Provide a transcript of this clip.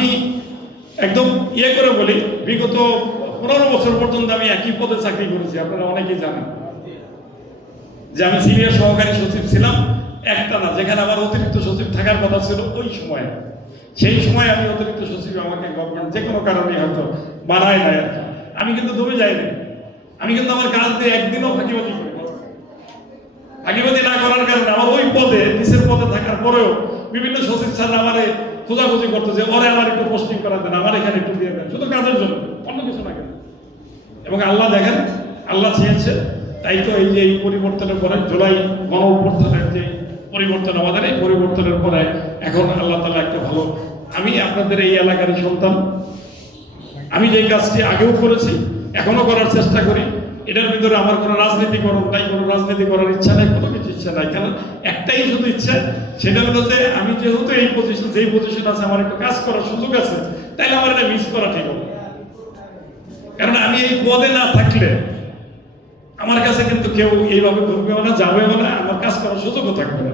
আমি একদম ইয়ে করে বলি, বিগত পনেরো বছর পর্যন্ত আমি একই পদে চাকরি করেছি, আপনারা অনেকেই জানেন। যে আমি সিনিয়র সহকারী সচিব ছিলাম, একটা না, যেখানে আমার অতিরিক্ত সচিব থাকার কথা ছিল ওই সময়। সেই সময় আমি অতিরিক্ত সচিব আমাকে গভর্নমেন্ট যে কোনো কারণে হয়তো বানায় নাই আর কি। আমি কিন্তু দমে যাইনি। আমি কিন্তু আমার কাজ দিয়ে একদিনও ফাঁকিবাজি করি ফাঁকিবাজি না করার কারণে আমার ওই পদে, নিচের পদে থাকার পরেও বিভিন্ন সচিব স্যার আমারে খোঁজাখুঁজি করতেছে, ওরে আমার একটু পোস্টিং করা দেন, আমার এখানে একটু দিয়ে দেন, শুধু কাজের জন্য, অন্য কিছু না কেন। এবং আল্লাহ দেখেন, আল্লাহ চেয়েছে, তাই তো এই যে এই পরিবর্তনের পরে, জুলাই গণ অভ্যুত্থানের যে পরিবর্তন আমাদের, এই পরিবর্তনের পরে এখন আল্লাহ তালা একটা ভালো, আমি আপনাদের এই এলাকার সন্তান। আমি যে কাজটি আগেও করেছি এখনও করার চেষ্টা করি। এটার ভিতরে আমার কোনো রাজনীতি করার নাই, কোনো রাজনীতি করার ইচ্ছা নাই, কোনো কিছু ইচ্ছা নাই। কারণ একটাই শুধু ইচ্ছা, সেটা হলো যে আমি যেহেতু এই পজিশন যেই পজিশন আছে, আমার একটু কাজ করার সুযোগ আছে, তাইলে আমার এটা মিস করা ঠিক হবে। কারণ আমি এই পদে না থাকলে আমার কাছে কিন্তু কেউ এইভাবে ঢুকবেও না, যাবেও না, আমার কাজ করার সুযোগও থাকবে না।